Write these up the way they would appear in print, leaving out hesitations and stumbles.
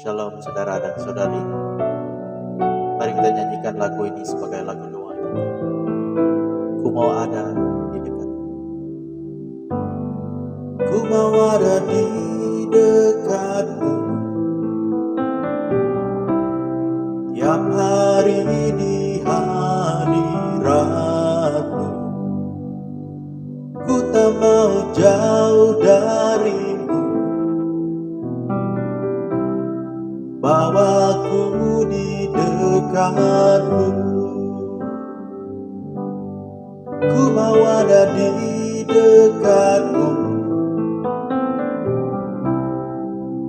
Shalom saudara dan saudari. Mari kita nyanyikan lagu ini sebagai lagu doa kita. Ku mau ada di dekat. Ku mau ada di dekatmu, tiap hari di hadiratmu. Ku tak mau jauh darimu, bawaku di dekatmu. Ku mau ada di dekatmu,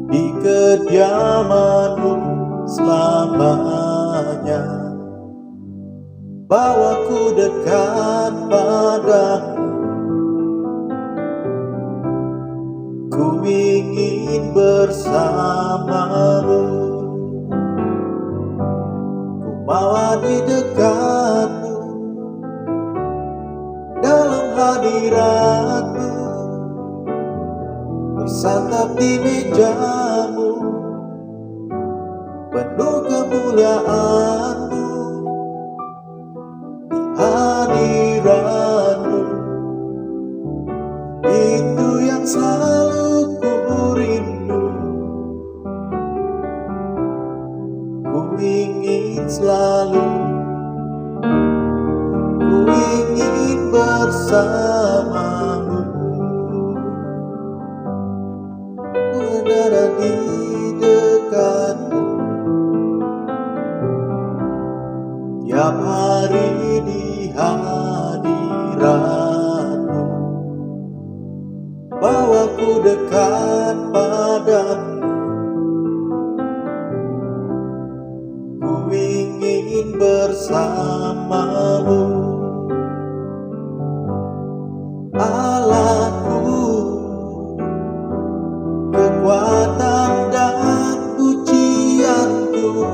di kediamanmu selamanya. Bawaku dekat padamu, ku ingin bersamamu. Ku mau di dekatmu, dalam hadiratmu, bersantap di mejamu, penuh kemuliaanmu, di hadiratmu. Itu yang selalu ku rindu. Ku ingin selalu, ku ingin bersamamu. Ku ada di dekatmu, tiap hari di hadiratmu. Bawaku dekat padamu, ku ingin bersamamu. Allahku, kekuatan dan pujianku,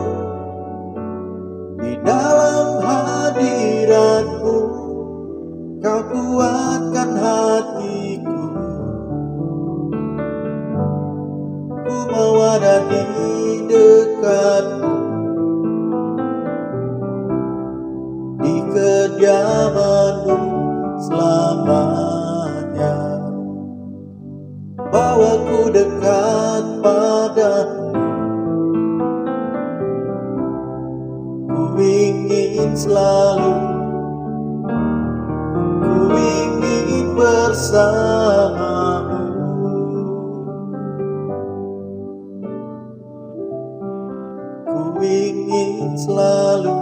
di dalam hadiratmu kau kuatkan hatiku. Ku mau ada di dekatmu, di kediamanmu selamanya. Bawaku dekat padamu, ku ingin selalu, ku ingin bersamamu. Ku ingin selalu,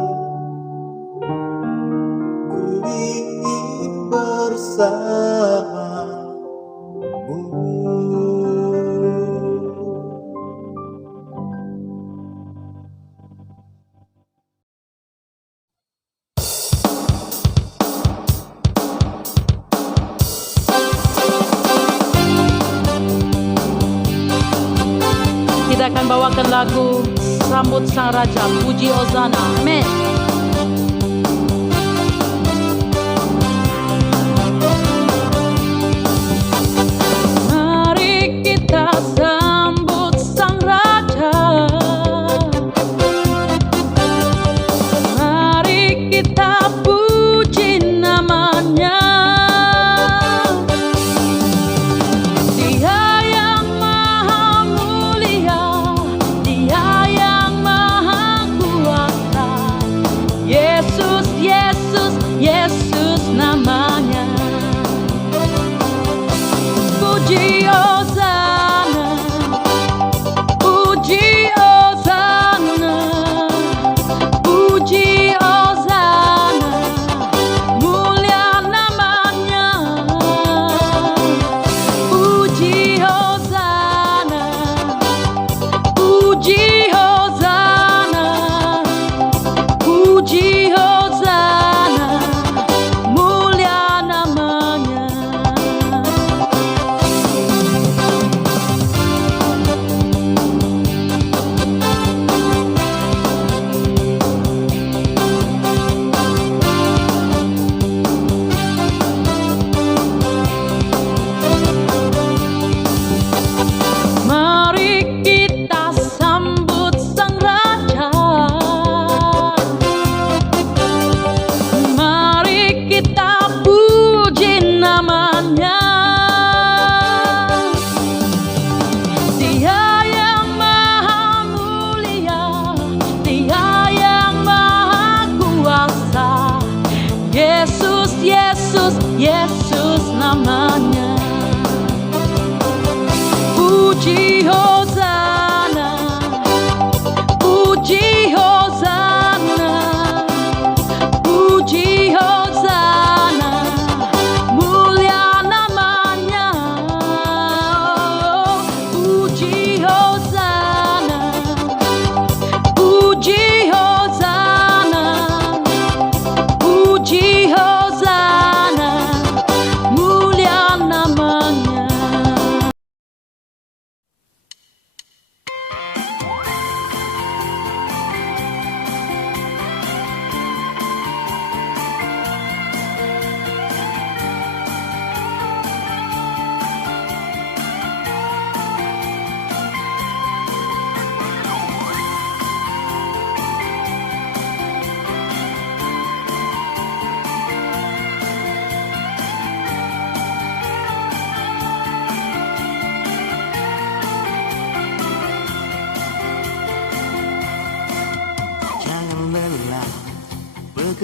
ku ingin bersamamu. Kita akan bawakan lagu Sambut Sang Raja, puji Hosana. Amin. Mari kita sambut Sang Raja, mari kita puji namanya. Dia yang maha mulia, Dia yang maha kuasa,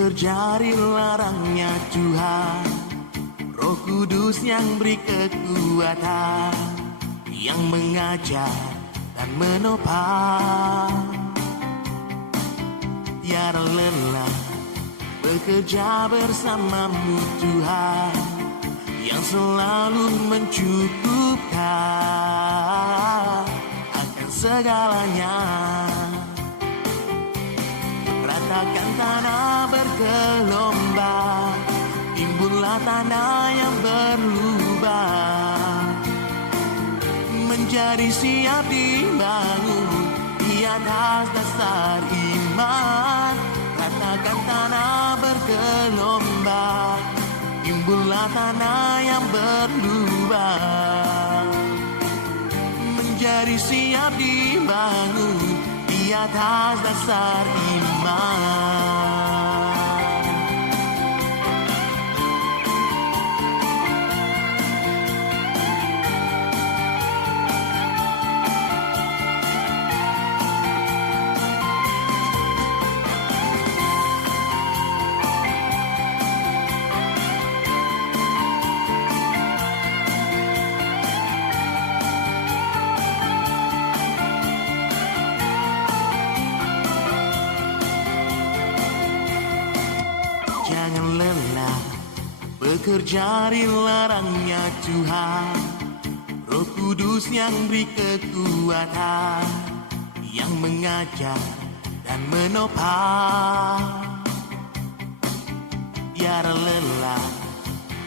bekerja dilarangnya Tuhan. Roh Kudus yang beri kekuatan, yang mengajar dan menopang. Tiada lelah bekerja bersamamu Tuhan, yang selalu mencukupkan akan segalanya. Ratakan tanah bergelombang, timbullah tanah yang berlubang, menjadi siap dibangun di atas dasar iman. Ratakan tanah bergelombang, timbullah tanah yang berlubang, menjadi siap dibangun di atas dasar iman. Jangan lelah bekerja dilarangnya Tuhan. Roh Kudus yang beri kekuatan, yang mengajar dan menopang. Tiada lelah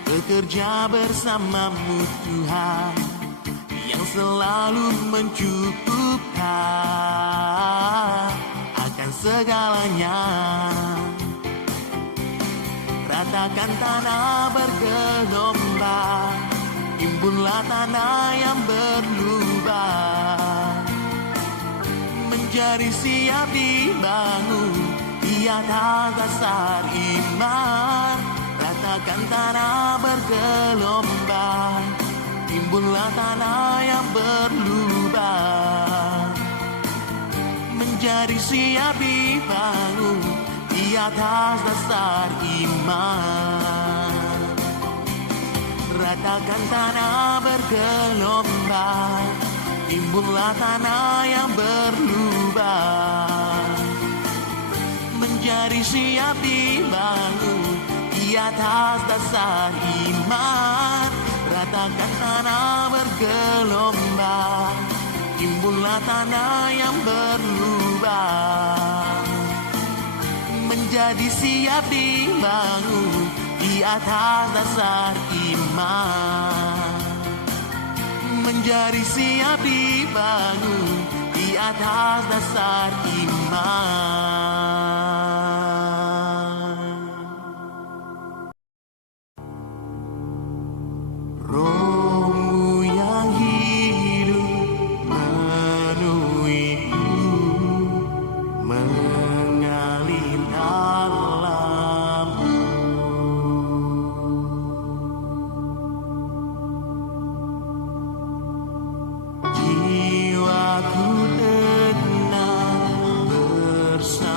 bekerja bersamamu Tuhan, yang selalu mencukupkan akan segalanya. Ratakan tanah bergelombang, timbullah tanah yang berlubang, menjadi siap dibangun di atas dasar iman. Ratakan tanah bergelombang, timbullah tanah yang berlubang, menjadi siap dibangun di atas dasar iman. Ratakan tanah bergelombang, timbullah tanah yang berlubang, menjadi siap dibangun di atas dasar iman. Ratakan tanah bergelombang, timbullah tanah yang berlubang, menjadi siap dibangun di atas dasar iman. Menjadi siap dibangun di atas dasar iman. Roh-Mu yang hidup menuhiku, mengalir dalamku. Jiwaku tenang bersama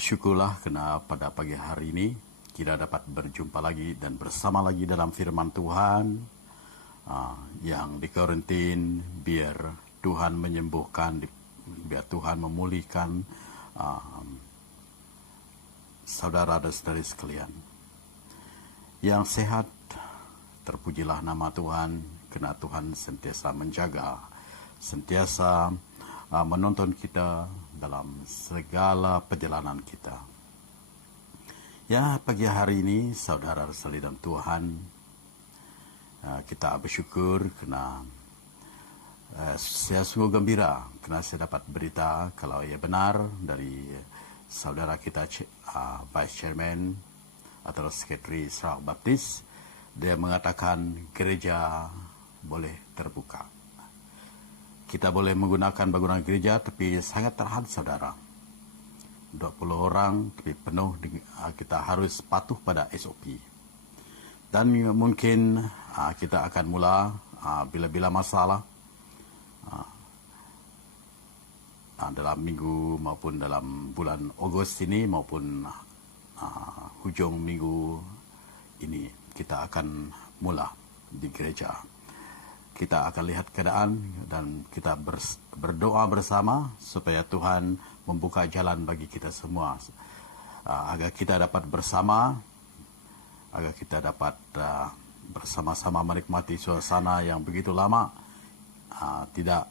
Bersyukurlah karena pada pagi hari ini kita dapat berjumpa lagi dan bersama lagi dalam firman Tuhan yang dikarantin biar Tuhan menyembuhkan, biar Tuhan memulihkan saudara dan saudari sekalian. Yang sehat, terpujilah nama Tuhan, karena Tuhan sentiasa menjaga, sentiasa menuntun kita dalam segala perjalanan kita. Ya, pagi hari ini, saudara sekalian Tuhan, kita bersyukur karena saya sungguh gembira karena saya dapat berita kalau ia benar dari saudara kita Vice Chairman atau Sekretari Sarawak Baptis. Dia mengatakan gereja boleh terbuka. Kita boleh menggunakan bangunan gereja, tapi sangat terhad, saudara. 20 orang, tapi penuh, kita harus patuh pada SOP. Dan mungkin kita akan mula bila-bila masalah dalam minggu maupun dalam bulan Ogos ini maupun hujung minggu ini kita akan mula di gereja. Kita akan lihat keadaan dan kita berdoa bersama supaya Tuhan membuka jalan bagi kita semua agar kita dapat bersama, agar kita dapat bersama-sama menikmati suasana yang begitu lama tidak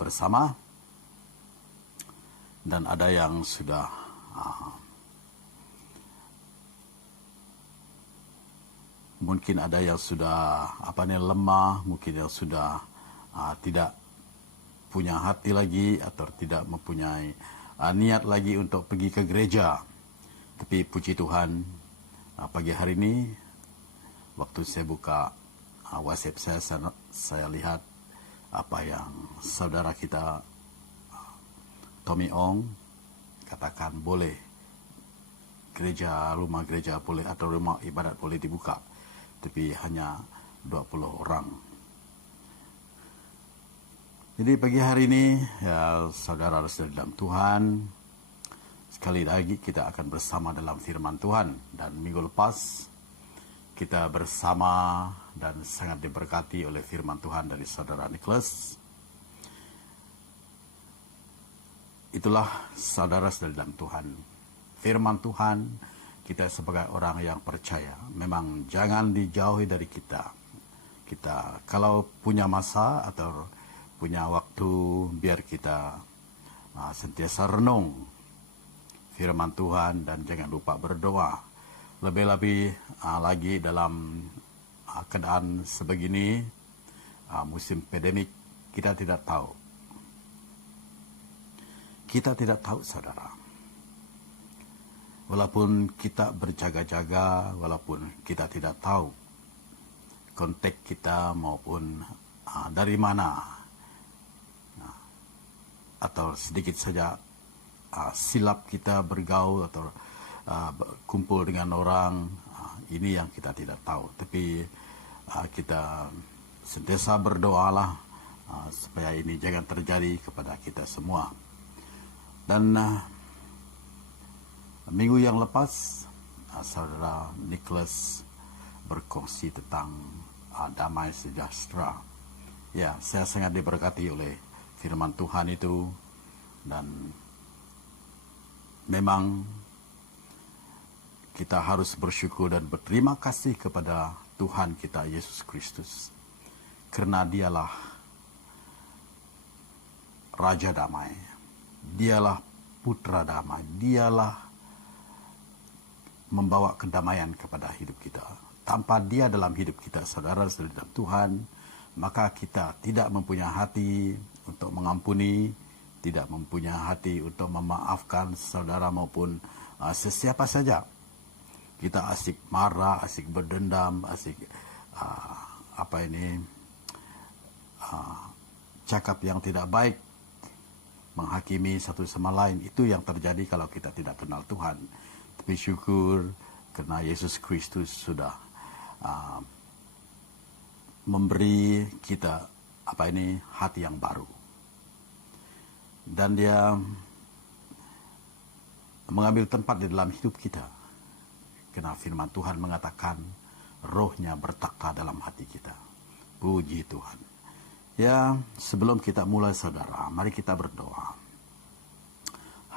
bersama, dan ada yang sudah mungkin ada yang sudah lemah, mungkin yang sudah tidak punya hati lagi atau tidak mempunyai niat lagi untuk pergi ke gereja. Tapi puji Tuhan, pagi hari ini waktu saya buka WhatsApp saya lihat apa yang saudara kita Tommy Ong katakan boleh rumah gereja boleh atau rumah ibadat boleh dibuka, tapi hanya 20 orang. Jadi pagi hari ini, ya saudara-saudara dalam Tuhan, sekali lagi kita akan bersama dalam firman Tuhan. Dan minggu lepas, kita bersama dan sangat diberkati oleh firman Tuhan dari saudara Nicholas. Itulah saudara-saudara dalam Tuhan. Firman Tuhan, kita sebagai orang yang percaya, memang jangan dijauhi dari kita. Kita kalau punya masa atau punya waktu, biar kita sentiasa renung firman Tuhan dan jangan lupa berdoa. Lebih-lebih lagi dalam keadaan sebegini, musim pandemik, kita tidak tahu. Kita tidak tahu, saudara. Walaupun kita berjaga-jaga, walaupun kita tidak tahu konteks kita maupun dari mana, atau sedikit saja silap kita bergaul atau kumpul dengan orang, ini yang kita tidak tahu. Tapi kita sentiasa berdoalah supaya ini jangan terjadi kepada kita semua. Dan minggu yang lepas, saudara Nicholas berkongsi tentang damai sejahtera. Ya, saya sangat diberkati oleh firman Tuhan itu, dan memang kita harus bersyukur dan berterima kasih kepada Tuhan kita Yesus Kristus, karena dialah Raja Damai, dialah Putra Damai, dialah membawa kedamaian kepada hidup kita. Tanpa dia dalam hidup kita, saudara-saudara dalam Tuhan, maka kita tidak mempunyai hati untuk mengampuni, tidak mempunyai hati untuk memaafkan saudara maupun sesiapa saja. Kita asik marah, asik berdendam, asik cakap yang tidak baik, menghakimi satu sama lain. Itu yang terjadi kalau kita tidak kenal Tuhan. Tapi syukur karena Yesus Kristus sudah memberi kita hati yang baru. Dan dia mengambil tempat di dalam hidup kita. Karena firman Tuhan mengatakan rohnya bertakhta dalam hati kita. Puji Tuhan. Ya, sebelum kita mulai saudara, mari kita berdoa.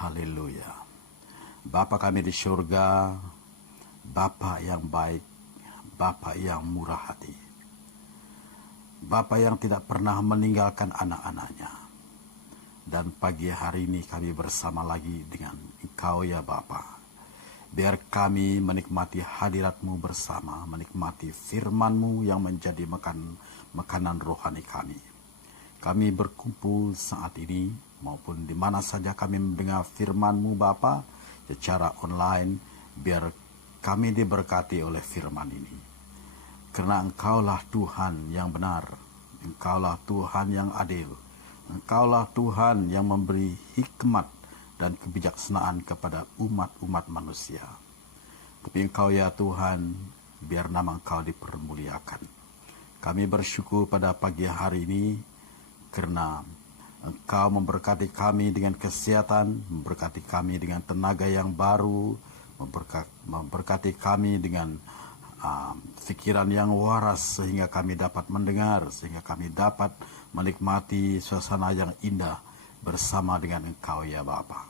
Haleluya. Bapa kami di surga, Bapa yang baik, Bapa yang murah hati. Bapa yang tidak pernah meninggalkan anak-anaknya. Dan pagi hari ini kami bersama lagi dengan Engkau ya Bapa. Biar kami menikmati hadirat-Mu bersama, menikmati firman-Mu yang menjadi makanan rohani kami. Kami berkumpul saat ini maupun di mana saja kami mendengar firman-Mu Bapa secara online, biar kami diberkati oleh firman ini. Karena Engkaulah Tuhan yang benar, Engkaulah Tuhan yang adil, Engkaulah Tuhan yang memberi hikmat dan kebijaksanaan kepada umat-umat manusia. Tapi Engkau ya Tuhan, biar nama Engkau dipermuliakan. Kami bersyukur pada pagi hari ini, karena Engkau memberkati kami dengan kesehatan, memberkati kami dengan tenaga yang baru, memberkati kami dengan pikiran yang waras sehingga kami dapat mendengar, sehingga kami dapat menikmati suasana yang indah bersama dengan Engkau ya Bapa.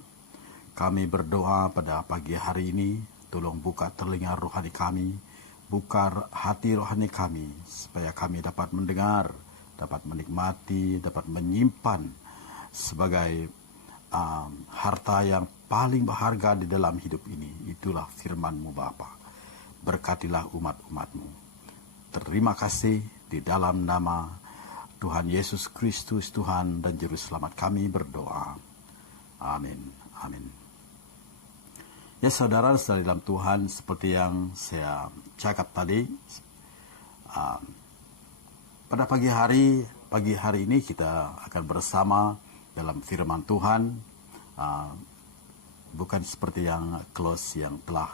Kami berdoa pada pagi hari ini, tolong buka telinga rohani kami, buka hati rohani kami, supaya kami dapat mendengar, dapat menikmati, dapat menyimpan sebagai harta yang paling berharga di dalam hidup ini. Itulah firman-Mu Bapa. Berkatilah umat-umat-Mu. Terima kasih di dalam nama Tuhan Yesus Kristus, Tuhan dan Juru Selamat kami berdoa. Amin. Amin. Ya saudara, saudara dalam Tuhan, seperti yang saya cakap tadi, pada pagi hari ini kita akan bersama dalam firman Tuhan, bukan seperti yang close yang telah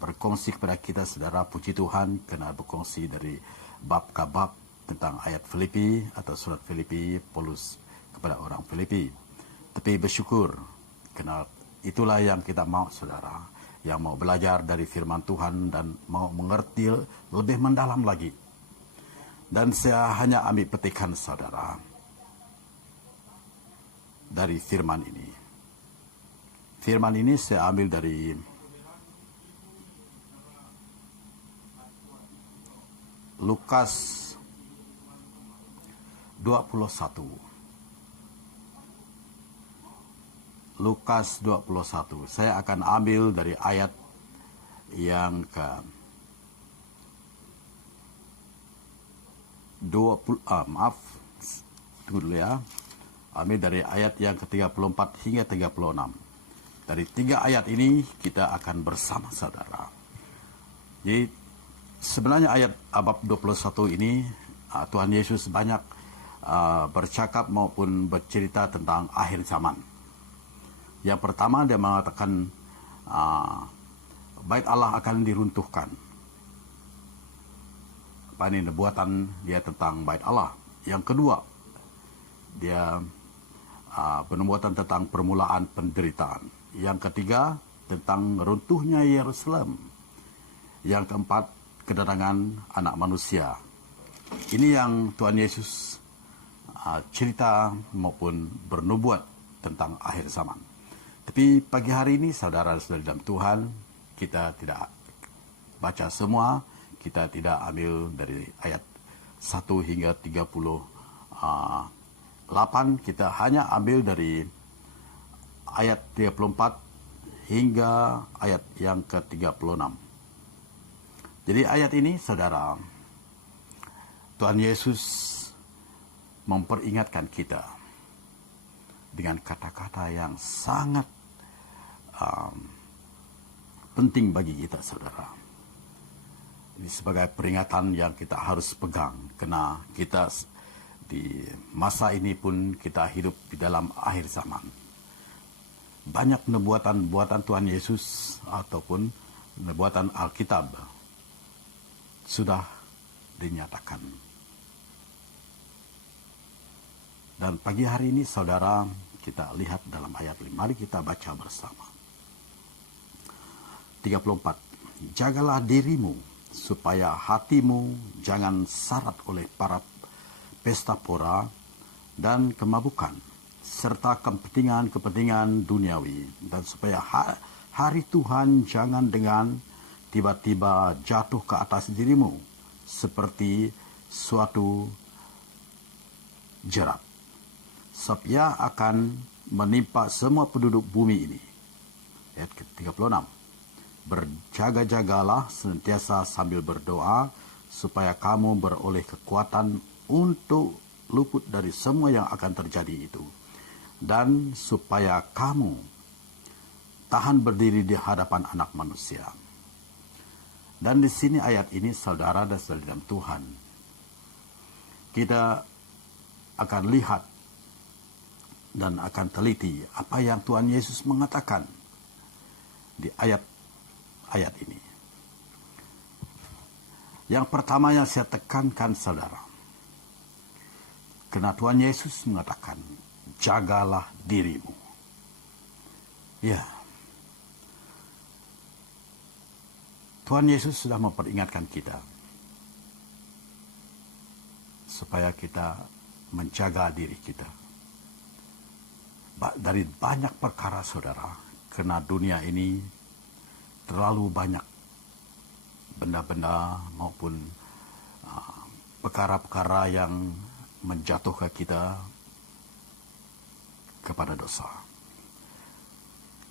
berkongsi kepada kita saudara. Puji Tuhan, karena berkongsi dari bab ke bab tentang ayat Filipi atau surat Filipi, Paulus kepada orang Filipi. Tapi bersyukur, karena itulah yang kita mau saudara, yang mau belajar dari firman Tuhan dan mau mengerti lebih mendalam lagi. Dan saya hanya ambil petikan saudara dari firman ini. Firman ini saya ambil dari Lukas 21. Lukas 21. Saya akan ambil dari ayat yang ke 20, tunggu dulu ya. Ambil dari ayat yang ke-34 hingga 36. Dari 3 ayat ini kita akan bersama saudara. Jadi sebenarnya ayat bab 21 ini Tuhan Yesus banyak bercakap maupun bercerita tentang akhir zaman. Yang pertama dia mengatakan bait Allah akan diruntuhkan. Apa ini nubuatan dia tentang bait Allah. Yang kedua, dia penubuatan tentang permulaan penderitaan. Yang ketiga, tentang runtuhnya Yerusalem. Yang keempat, kedatangan anak manusia. Ini yang Tuhan Yesus cerita maupun bernubuat tentang akhir zaman. Tapi pagi hari ini saudara-saudari dalam Tuhan, kita tidak baca semua, kita tidak ambil dari ayat 1 hingga 38, kita hanya ambil dari ayat 34 hingga ayat yang ke-36. Jadi ayat ini saudara, Tuhan Yesus memperingatkan kita dengan kata-kata yang sangat penting bagi kita saudara. Ini sebagai peringatan yang kita harus pegang, karena kita di masa ini pun kita hidup di dalam akhir zaman. Banyak nubuatan-buatan Tuhan Yesus ataupun nubuatan Alkitab sudah dinyatakan. Dan pagi hari ini saudara, kita lihat dalam ayat 5. Mari kita baca bersama. 34. Jagalah dirimu supaya hatimu jangan syarat oleh para pesta pora dan kemabukan serta kepentingan-kepentingan duniawi, dan supaya hari Tuhan jangan dengan tiba-tiba jatuh ke atas dirimu seperti suatu jerat. Sebab ia akan menimpa semua penduduk bumi ini. Ayat ke-36. Berjaga-jagalah senantiasa sambil berdoa, supaya kamu beroleh kekuatan untuk luput dari semua yang akan terjadi itu, dan supaya kamu tahan berdiri di hadapan Anak Manusia. Dan di sini ayat ini, saudara dan saudari dalam Tuhan, kita akan lihat dan akan teliti apa yang Tuhan Yesus mengatakan di ayat ini. Yang pertama yang saya tekankan, saudara, karena Tuhan Yesus mengatakan, jagalah dirimu. Ya, Tuhan Yesus sudah memperingatkan kita supaya kita menjaga diri kita dari banyak perkara, saudara, karena dunia ini terlalu banyak benda-benda maupun perkara-perkara yang menjatuhkan kita kepada dosa.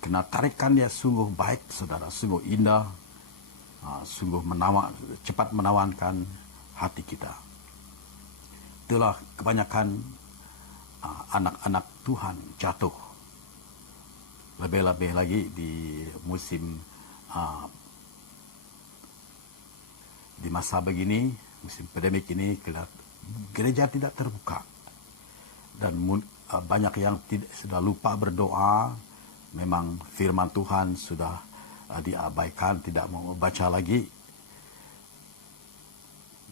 Kena tarikan dia sungguh baik, saudara, sungguh indah, sungguh cepat menawankan hati kita. Itulah kebanyakan anak-anak Tuhan jatuh. Lebih-lebih lagi di musim di masa begini, musim pandemik ini, gereja tidak terbuka. Dan banyak yang sudah lupa berdoa. Memang firman Tuhan sudah diabaikan, tidak mau baca lagi.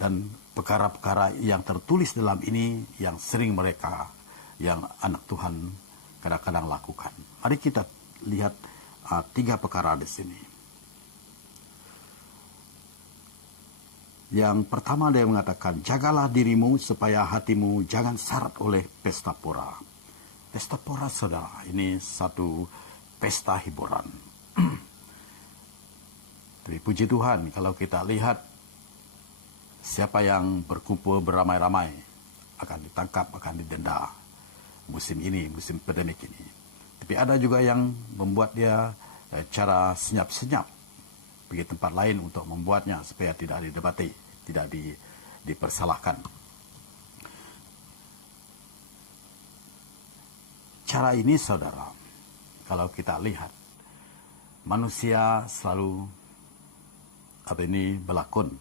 Dan perkara-perkara yang tertulis dalam ini yang sering mereka, yang anak Tuhan kadang-kadang lakukan. Mari kita lihat 3 perkara di sini. Yang pertama dia mengatakan, jagalah dirimu supaya hatimu jangan syarat oleh pesta pora. Pesta pora, saudara, ini satu pesta hiburan. Tapi puji Tuhan, kalau kita lihat siapa yang berkumpul beramai-ramai akan ditangkap, akan didenda musim ini, musim pandemik ini. Tapi ada juga yang membuat dia cara senyap-senyap pergi tempat lain untuk membuatnya supaya tidak didebati, tidak dipersalahkan. Cara ini, saudara, kalau kita lihat, manusia selalu berlakon,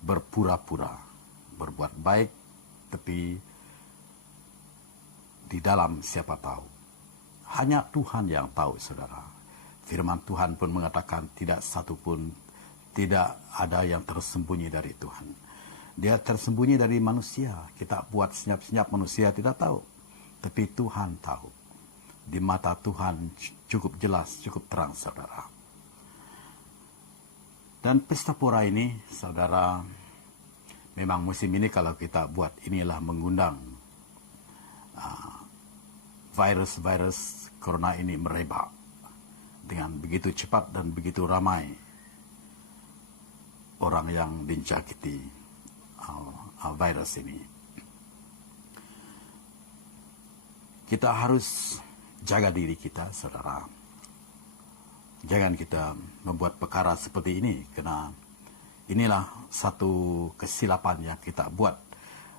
berpura-pura, berbuat baik, tapi di dalam siapa tahu. Hanya Tuhan yang tahu, saudara. Firman Tuhan pun mengatakan tidak ada yang tersembunyi dari Tuhan. Dia tersembunyi dari manusia. Kita buat senyap-senyap, manusia tidak tahu. Tapi Tuhan tahu. Di mata Tuhan cukup jelas, cukup terang, saudara. Dan pesta pora ini, saudara, memang musim ini kalau kita buat inilah mengundang virus corona ini merebak dengan begitu cepat dan begitu ramai orang yang dijangkiti virus ini. Kita harus jaga diri kita, saudara. Jangan kita membuat perkara seperti ini, karena inilah satu kesilapan yang kita buat.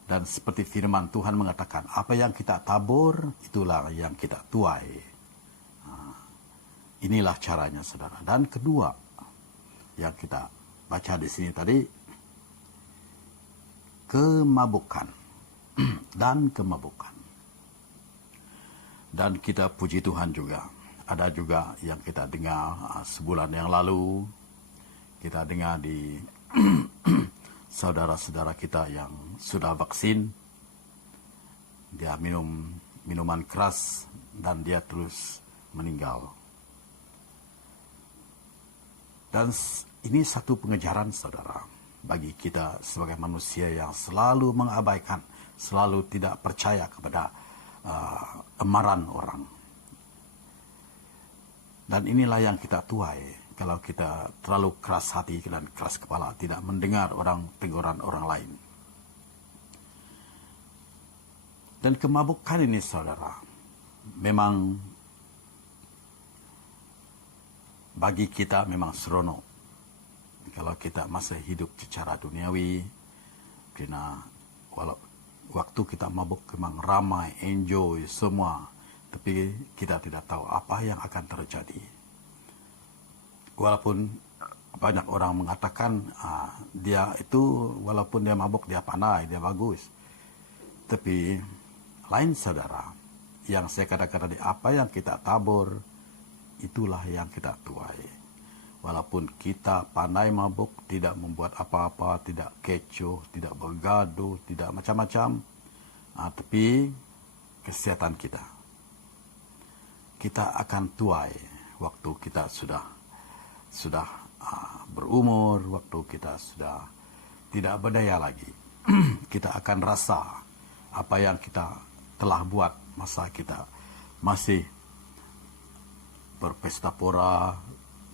Dan seperti firman Tuhan mengatakan, apa yang kita tabur, itulah yang kita tuai. Inilah caranya, saudara. Dan kedua, yang kita baca di sini tadi, kemabukan dan kemabukan. Dan kita puji Tuhan juga. Ada juga yang kita dengar sebulan yang lalu, kita dengar di saudara-saudara kita yang sudah vaksin, dia minum minuman keras dan dia terus meninggal. Dan ini satu pengejaran, saudara, bagi kita sebagai manusia yang selalu mengabaikan, selalu tidak percaya kepada amaran orang. Dan inilah yang kita tuai kalau kita terlalu keras hati dan keras kepala, tidak mendengar teguran orang lain. Dan kemabukan ini, saudara, memang bagi kita memang seronok kalau kita masih hidup secara duniawi, karena waktu kita mabuk memang ramai, enjoy semua, tapi kita tidak tahu apa yang akan terjadi. Walaupun banyak orang mengatakan dia itu walaupun dia mabuk dia pandai, dia bagus, tapi lain, saudara. Yang saya katakan tadi, apa yang kita tabur itulah yang kita tuai. Walaupun kita pandai mabuk, tidak membuat apa-apa, tidak kecoh, tidak bergaduh, tidak macam-macam, tapi kesehatan kita akan tuai waktu kita sudah berumur, waktu kita sudah tidak berdaya lagi. Kita akan rasa apa yang kita telah buat masa kita masih berpesta pora,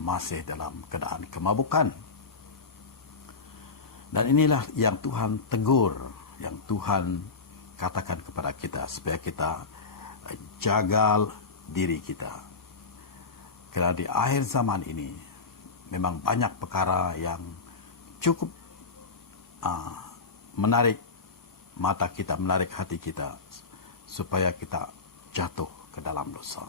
masih dalam keadaan kemabukan. Dan inilah yang Tuhan tegur, yang Tuhan katakan kepada kita, supaya kita jaga diri kita. Karena di akhir zaman ini memang banyak perkara yang cukup menarik mata kita, menarik hati kita, supaya kita jatuh ke dalam dosa.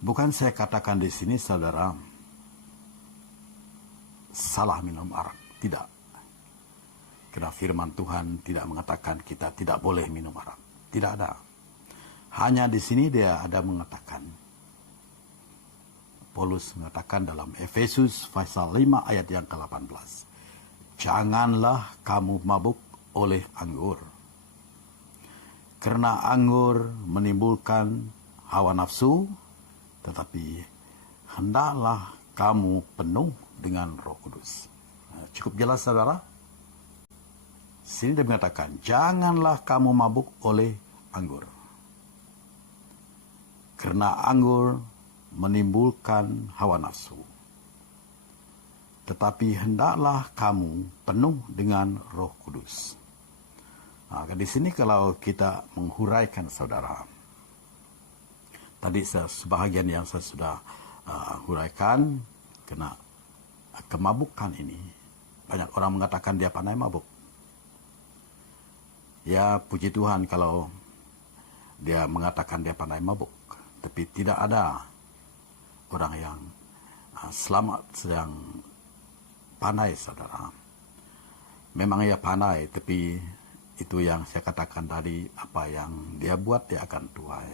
Bukan saya katakan di sini, saudara, salah minum arak. Tidak. Karena firman Tuhan tidak mengatakan kita tidak boleh minum arak. Tidak ada. Hanya di sini dia ada mengatakan, Paulus mengatakan dalam Efesus pasal 5 ayat yang ke-18, janganlah kamu mabuk oleh anggur, karena anggur menimbulkan hawa nafsu, tetapi hendaklah kamu penuh dengan Roh Kudus. Cukup jelas, saudara? Sini dia mengatakan, janganlah kamu mabuk oleh anggur, karena anggur menimbulkan hawa nafsu, tetapi hendaklah kamu penuh dengan Roh Kudus. Di sini kalau kita menghuraikan, saudara, tadi sebahagian yang saya sudah huraikan, kena kemabukan ini, banyak orang mengatakan dia pandai mabuk. Ya, puji Tuhan kalau dia mengatakan dia pandai mabuk, tapi tidak ada orang yang selamat sedang pandai, saudara. Memang ia pandai, tapi itu yang saya katakan tadi, apa yang dia buat dia akan tuai.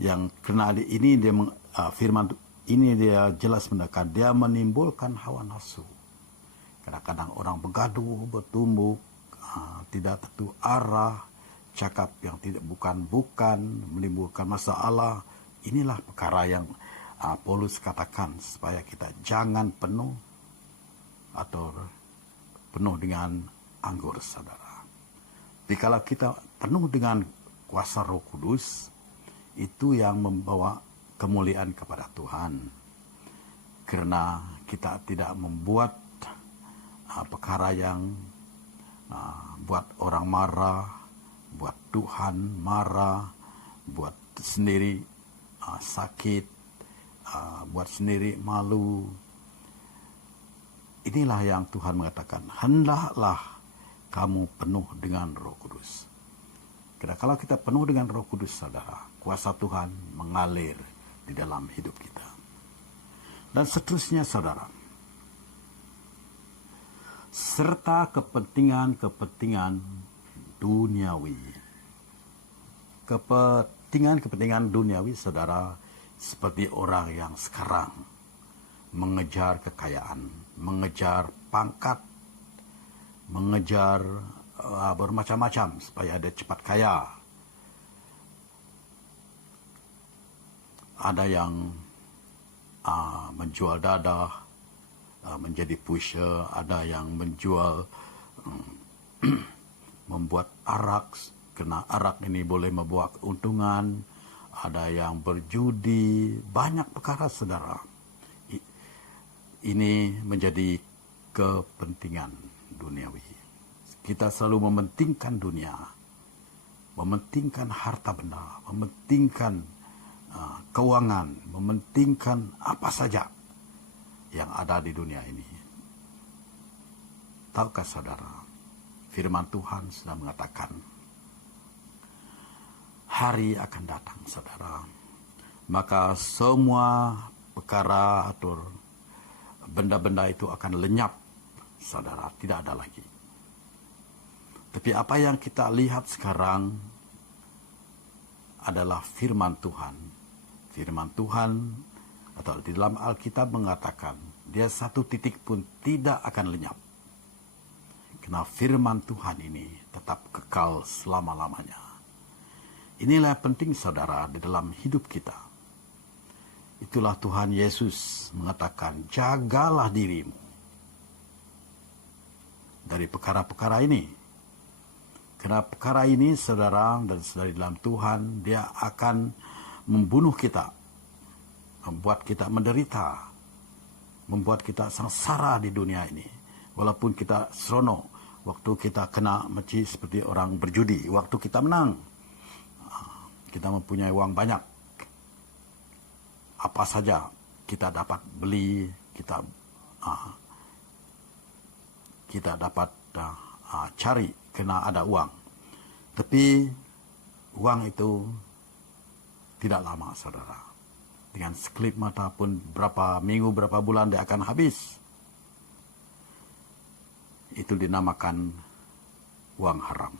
Yang kena ini dia firman ini dia jelas mengatakan dia menimbulkan hawa nafsu. Kadang-kadang orang bergaduh, bertumbuk, tidak tentu arah, cakap yang tidak bukan, menimbulkan masalah. Inilah perkara yang Paulus katakan supaya kita jangan penuh atau penuh dengan anggur, saudara. Tapi kalau kita penuh dengan kuasa Roh Kudus, itu yang membawa kemuliaan kepada Tuhan. Karena kita tidak membuat perkara yang buat orang marah, buat Tuhan marah, buat sendiri sakit, buat sendiri malu. Inilah yang Tuhan mengatakan, hendaklah kamu penuh dengan Roh Kudus. Karena kalau kita penuh dengan Roh Kudus, saudara, kuasa Tuhan mengalir di dalam hidup kita. Dan seterusnya, saudara, serta kepentingan-kepentingan duniawi. Kepentingan-kepentingan duniawi, saudara, seperti orang yang sekarang mengejar kekayaan, mengejar pangkat, mengejar bermacam-macam supaya dia cepat kaya. Ada yang menjual dadah menjadi pusher, ada yang menjual membuat arak, kerana arak ini boleh membawa keuntungan, ada yang berjudi, banyak perkara saudara. Ini menjadi kepentingan duniawi. Kita selalu mementingkan dunia, mementingkan harta benda, mementingkan keuangan, mementingkan apa saja yang ada di dunia ini. Tahukah saudara, firman Tuhan sudah mengatakan, hari akan datang saudara, maka semua perkara atau benda-benda itu akan lenyap saudara, tidak ada lagi. Tapi apa yang kita lihat sekarang adalah firman Tuhan. Firman Tuhan atau di dalam Alkitab mengatakan dia satu titik pun tidak akan lenyap. Karena firman Tuhan ini tetap kekal selama-lamanya. Inilah yang penting saudara di dalam hidup kita. Itulah Tuhan Yesus mengatakan, jagalah dirimu dari perkara-perkara ini. Karena perkara ini saudara dan saudari dalam Tuhan, dia akan membunuh kita, membuat kita menderita, membuat kita sengsara di dunia ini. Walaupun kita seronok waktu kita kena macam seperti orang berjudi, waktu kita menang, kita mempunyai uang banyak, apa saja kita dapat beli, kita dapat cari kena ada uang. Tapi uang itu tidak lama saudara. Dengan sekelip mata pun berapa minggu, berapa bulan dia akan habis. Itu dinamakan uang haram.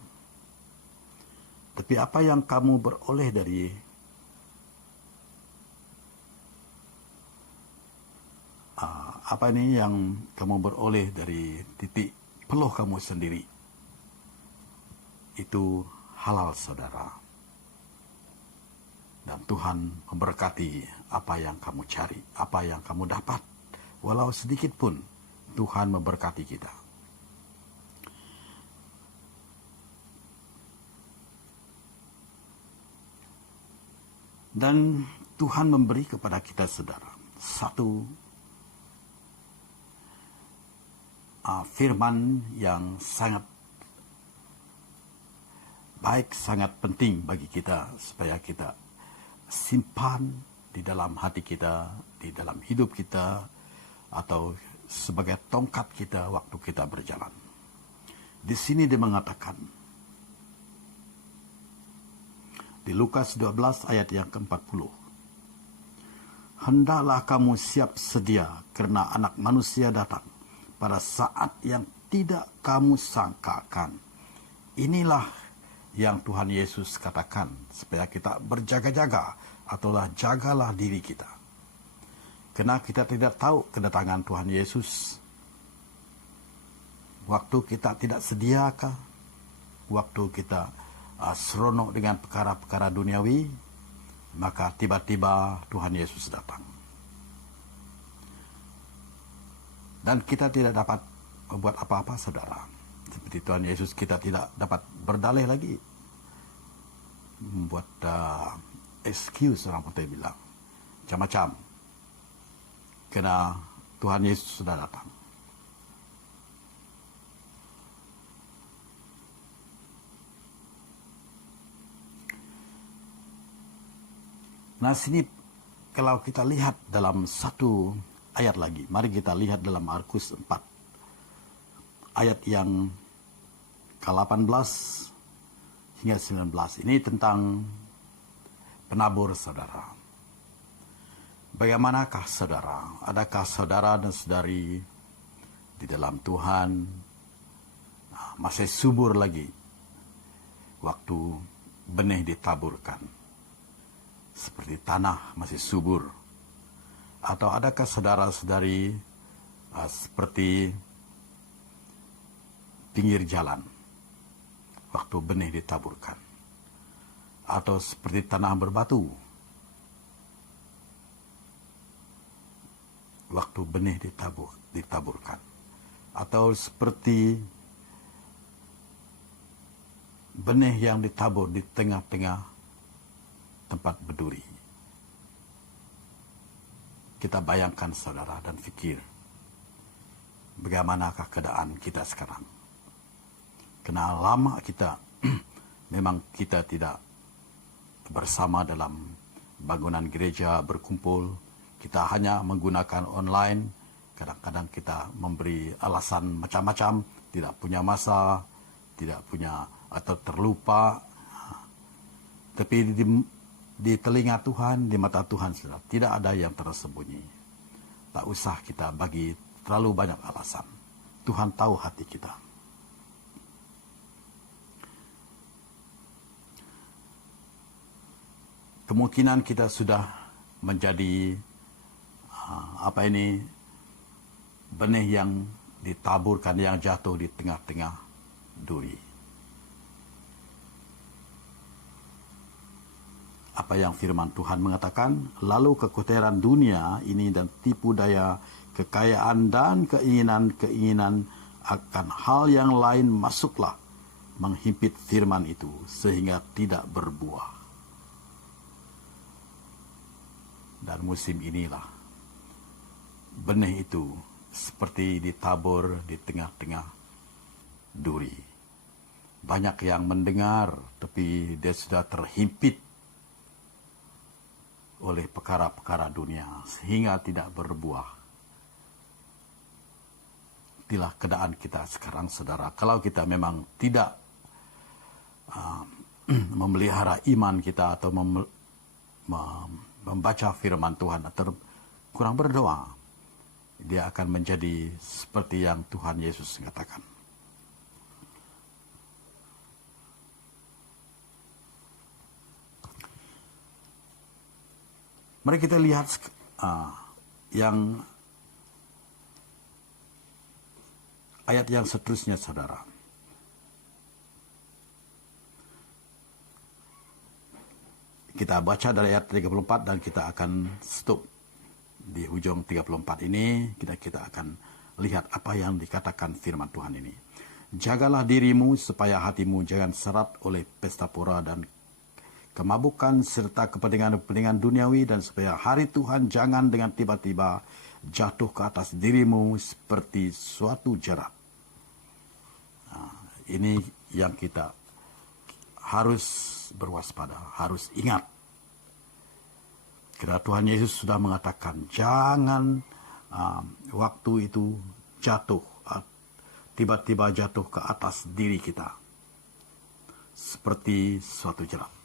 Tapi apa yang kamu beroleh dari apa ini yang kamu beroleh dari titik peluh kamu sendiri, itu halal saudara. Dan Tuhan memberkati apa yang kamu cari, apa yang kamu dapat. Walau sedikit pun, Tuhan memberkati kita. Dan Tuhan memberi kepada kita saudara satu firman yang sangat baik, sangat penting bagi kita supaya kita simpan di dalam hati kita, di dalam hidup kita, atau sebagai tongkat kita waktu kita berjalan. Di sini dia mengatakan, di Lukas 12 ayat yang ke-40, hendaklah kamu siap sedia karena anak manusia datang pada saat yang tidak kamu sangkakan. Inilah yang Tuhan Yesus katakan supaya kita berjaga-jaga, ataulah jagalah diri kita. Karena kita tidak tahu kedatangan Tuhan Yesus. Waktu kita tidak sediakah? Waktu kita seronok dengan perkara-perkara duniawi, maka tiba-tiba Tuhan Yesus datang. Dan kita tidak dapat membuat apa-apa saudara. Seperti Tuhan Yesus, kita tidak dapat berdalih lagi. Membuat excuse orang putih bilang. Macam-macam. Kerana Tuhan Yesus sudah datang. Nah sini kalau kita lihat dalam satu ayat lagi. Mari kita lihat dalam Markus 4. Ayat yang ke-18 hingga 19. Ini tentang penabur saudara. Bagaimanakah saudara? Adakah saudara dan saudari di dalam Tuhan masih subur lagi waktu benih ditaburkan? Seperti tanah masih subur. Atau adakah saudara-saudari seperti pinggir jalan waktu benih ditaburkan, atau seperti tanah berbatu waktu benih ditaburkan, atau seperti benih yang ditabur di tengah-tengah tempat berduri. Kita bayangkan saudara dan fikir, bagaimanakah keadaan kita sekarang? Karena lama kita memang kita tidak bersama dalam bangunan gereja berkumpul. Kita hanya menggunakan online. Kadang-kadang kita memberi alasan macam-macam, tidak punya masa, tidak punya atau terlupa. Tapi di telinga Tuhan, di mata Tuhan, saudara, tidak ada yang tersembunyi. Tak usah kita bagi terlalu banyak alasan. Tuhan tahu hati kita. Kemungkinan kita sudah menjadi benih yang ditaburkan, yang jatuh di tengah-tengah duri. Apa yang firman Tuhan mengatakan, lalu kekuteran dunia ini dan tipu daya, kekayaan dan keinginan-keinginan akan hal yang lain masuklah menghimpit firman itu sehingga tidak berbuah. Dan musim inilah benih itu seperti ditabur di tengah-tengah duri. Banyak yang mendengar, tapi dia sudah terhimpit oleh perkara-perkara dunia sehingga tidak berbuah. Itulah keadaan kita sekarang, saudara. Kalau kita memang tidak memelihara iman kita atau membaca firman Tuhan atau kurang berdoa, dia akan menjadi seperti yang Tuhan Yesus katakan. Mari kita lihat yang ayat yang seterusnya, saudara. Kita baca dari ayat 34 dan kita akan stop di ujung 34 ini. Kita akan lihat apa yang dikatakan firman Tuhan ini. Jagalah dirimu supaya hatimu jangan serat oleh pesta pora dan kemabukan serta kepentingan-kepentingan duniawi, dan supaya hari Tuhan jangan dengan tiba-tiba jatuh ke atas dirimu seperti suatu jerat. Ini yang kita harus berwaspada, harus ingat. Karena Tuhan Yesus sudah mengatakan, jangan waktu itu jatuh, tiba-tiba jatuh ke atas diri kita seperti suatu jerat.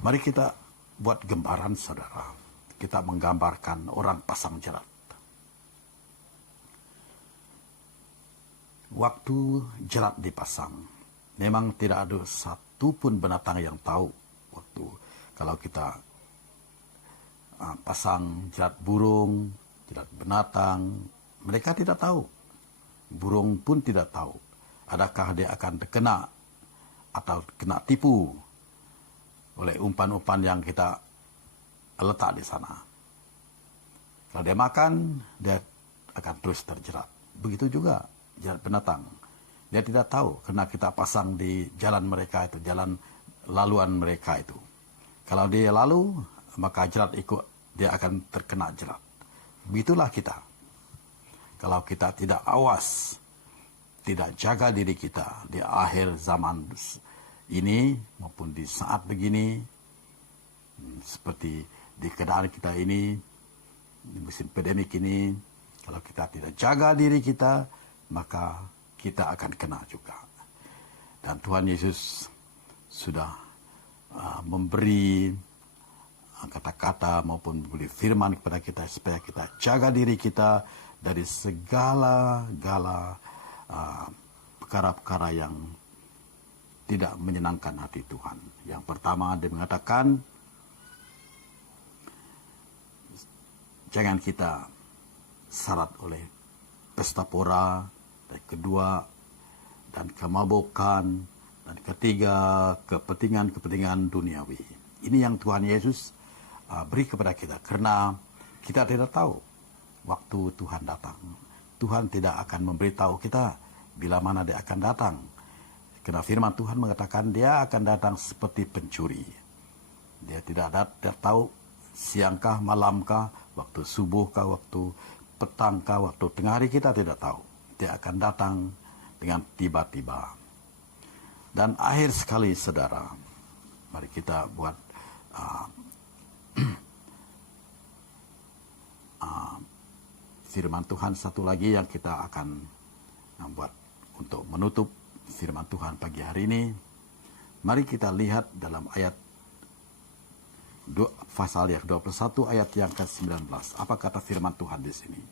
Mari kita buat gambaran, saudara. Kita menggambarkan orang pasang jerat. Waktu jerat dipasang, memang tidak ada satu pun binatang yang tahu. Waktu kalau kita pasang jerat burung, jerat binatang, mereka tidak tahu. Burung pun tidak tahu. Adakah dia akan terkena atau kena tipu oleh umpan-umpan yang kita letak di sana. Kalau dia makan, dia akan terus terjerat. Begitu juga jerat binatang. Dia tidak tahu karena kita pasang di jalan mereka itu, jalan laluan mereka itu. Kalau dia lalu, maka jerat ikut, dia akan terkena jerat. Begitulah kita. Kalau kita tidak awas, tidak jaga diri kita di akhir zaman ini maupun di saat begini, seperti di keadaan kita ini, di musim pandemik ini, kalau kita tidak jaga diri kita, maka kita akan kena juga. Dan Tuhan Yesus sudah memberi kata-kata maupun memberi firman kepada kita supaya kita jaga diri kita dari segala perkara-perkara yang tidak menyenangkan hati Tuhan. Yang pertama, dia mengatakan, jangan kita syarat oleh pesta pora. Dan kedua, dan kemabukan, dan ketiga kepentingan-kepentingan duniawi. Ini yang Tuhan Yesus beri kepada kita, karena kita tidak tahu waktu Tuhan datang. Tuhan tidak akan memberitahu kita bila mana dia akan datang. Karena firman Tuhan mengatakan dia akan datang seperti pencuri. Dia tidak tahu siangkah, malamkah, waktu subuhkah, waktu petangkah, waktu tengah hari, kita tidak tahu. Dia akan datang dengan tiba-tiba. Dan akhir sekali saudara, mari kita buat firman Tuhan satu lagi yang kita akan buat untuk menutup firman Tuhan pagi hari ini. Mari kita lihat dalam ayat pasal yang 21 ayat yang ke-19. Apa kata firman Tuhan di sini?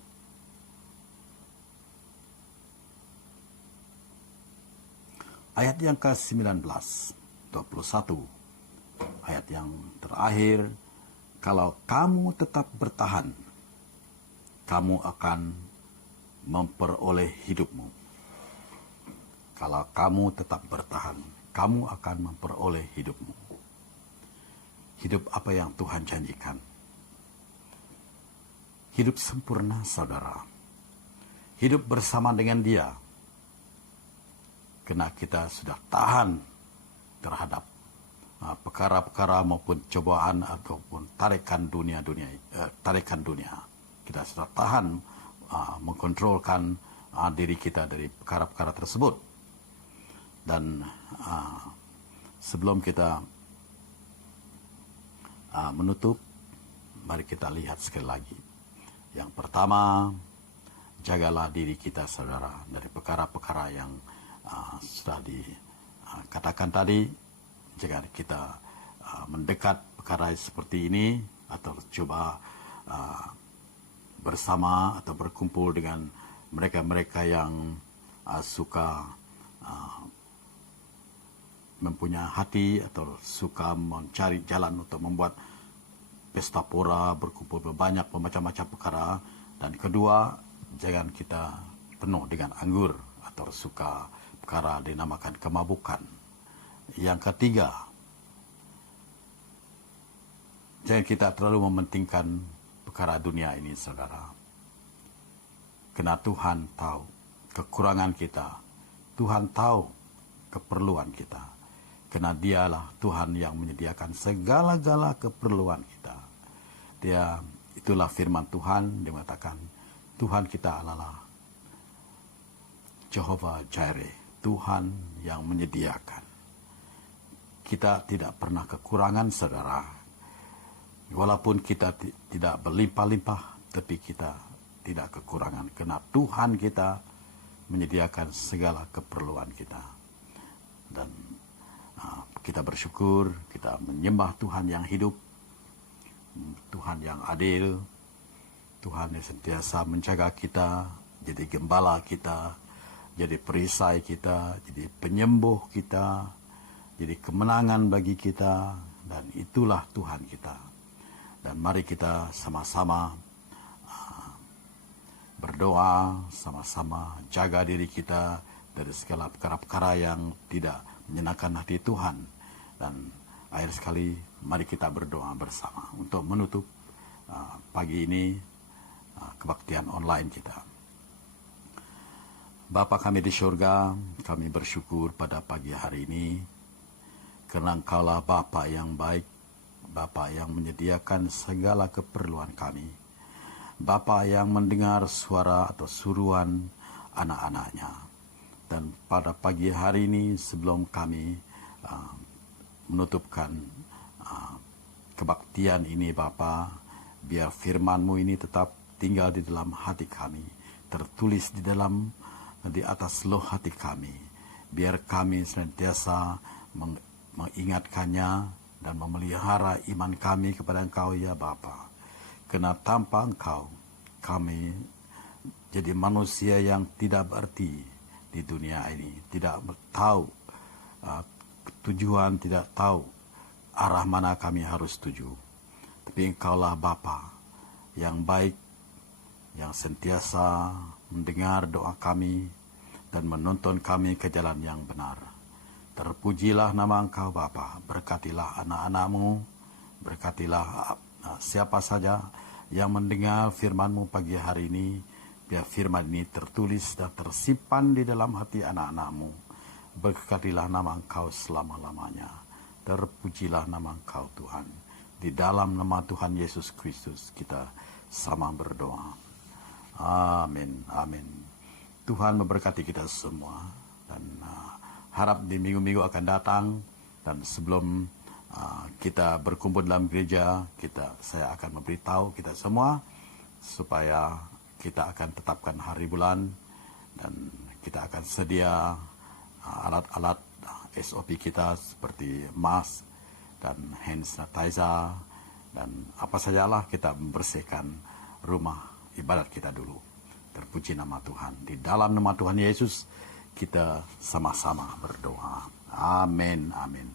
Ayat yang ke-19, 21. Ayat yang terakhir, kalau kamu tetap bertahan, kamu akan memperoleh hidupmu. Kalau kamu tetap bertahan, kamu akan memperoleh hidupmu. Hidup apa yang Tuhan janjikan? Hidup sempurna, saudara. Hidup bersama dengan Dia. Karena kita sudah tahan terhadap perkara-perkara maupun cobaan ataupun tarikan dunia. Kita sudah tahan mengkontrolkan diri kita dari perkara-perkara tersebut. Dan sebelum kita menutup, mari kita lihat sekali lagi. Yang pertama, jagalah diri kita, saudara, dari perkara-perkara yang sudah dikatakan tadi. Jangan kita mendekat perkara seperti ini atau coba bersama atau berkumpul dengan mereka-mereka yang suka mempunyai hati atau suka mencari jalan untuk membuat pesta pora, berkumpul berbanyak macam-macam perkara. Dan kedua, jangan kita penuh dengan anggur atau suka perkara dinamakan kemabukan. Yang ketiga, jangan kita terlalu mementingkan perkara dunia ini, saudara. Karena Tuhan tahu kekurangan kita. Tuhan tahu keperluan kita. Karena Dialah Tuhan yang menyediakan segala-gala keperluan kita. Itulah firman Tuhan, dia mengatakan, Tuhan kita adalah Jehovah Jireh, Tuhan yang menyediakan. Kita tidak pernah kekurangan, saudara. Walaupun kita tidak berlimpah-limpah, tapi kita tidak kekurangan. Karena Tuhan kita menyediakan segala keperluan kita. Dan kita bersyukur, kita menyembah Tuhan yang hidup, Tuhan yang adil, Tuhan yang sentiasa menjaga kita, jadi gembala kita, jadi perisai kita, jadi penyembuh kita, jadi kemenangan bagi kita, dan itulah Tuhan kita. Dan mari kita sama-sama berdoa, sama-sama jaga diri kita dari segala perkara-perkara yang tidak menyenangkan hati Tuhan. Dan akhir sekali, mari kita berdoa bersama untuk menutup pagi ini kebaktian online kita. Bapa kami di surga, kami bersyukur pada pagi hari ini, karena Engkaulah Bapa yang baik, Bapa yang menyediakan segala keperluan kami, Bapa yang mendengar suara atau suruhan anak-anaknya. Dan pada pagi hari ini, sebelum kami menutupkan kebaktian ini, Bapa, biar firman-Mu ini tetap tinggal di dalam hati kami, tertulis di atas loh hati kami. Biar kami senantiasa mengingatkannya dan memelihara iman kami kepada Engkau, ya Bapa. Karena tanpa Engkau, kami jadi manusia yang tidak berarti di dunia ini, tidak tahu tujuan, tidak tahu arah mana kami harus tuju. Tapi Engkaulah Bapa yang baik, yang sentiasa mendengar doa kami, dan menuntun kami ke jalan yang benar. Terpujilah nama Engkau Bapa, berkatilah anak-anak-Mu, berkatilah siapa saja yang mendengar firman-Mu pagi hari ini, biar firman ini tertulis dan tersimpan di dalam hati anak-anak-Mu. Berkatilah nama Engkau selama-lamanya. Terpujilah nama Engkau Tuhan. Di dalam nama Tuhan Yesus Kristus kita sama berdoa. Amin, amin. Tuhan memberkati kita semua, dan harap di minggu-minggu akan datang, dan sebelum kita berkumpul dalam gereja, saya akan memberitahu kita semua supaya kita akan tetapkan hari bulan, dan kita akan sedia alat-alat SOP kita seperti mask dan hand sanitizer dan apa sajalah, kita membersihkan rumah ibadat kita dulu. Terpuji nama Tuhan. Di dalam nama Tuhan Yesus kita sama-sama berdoa. Amin, amin.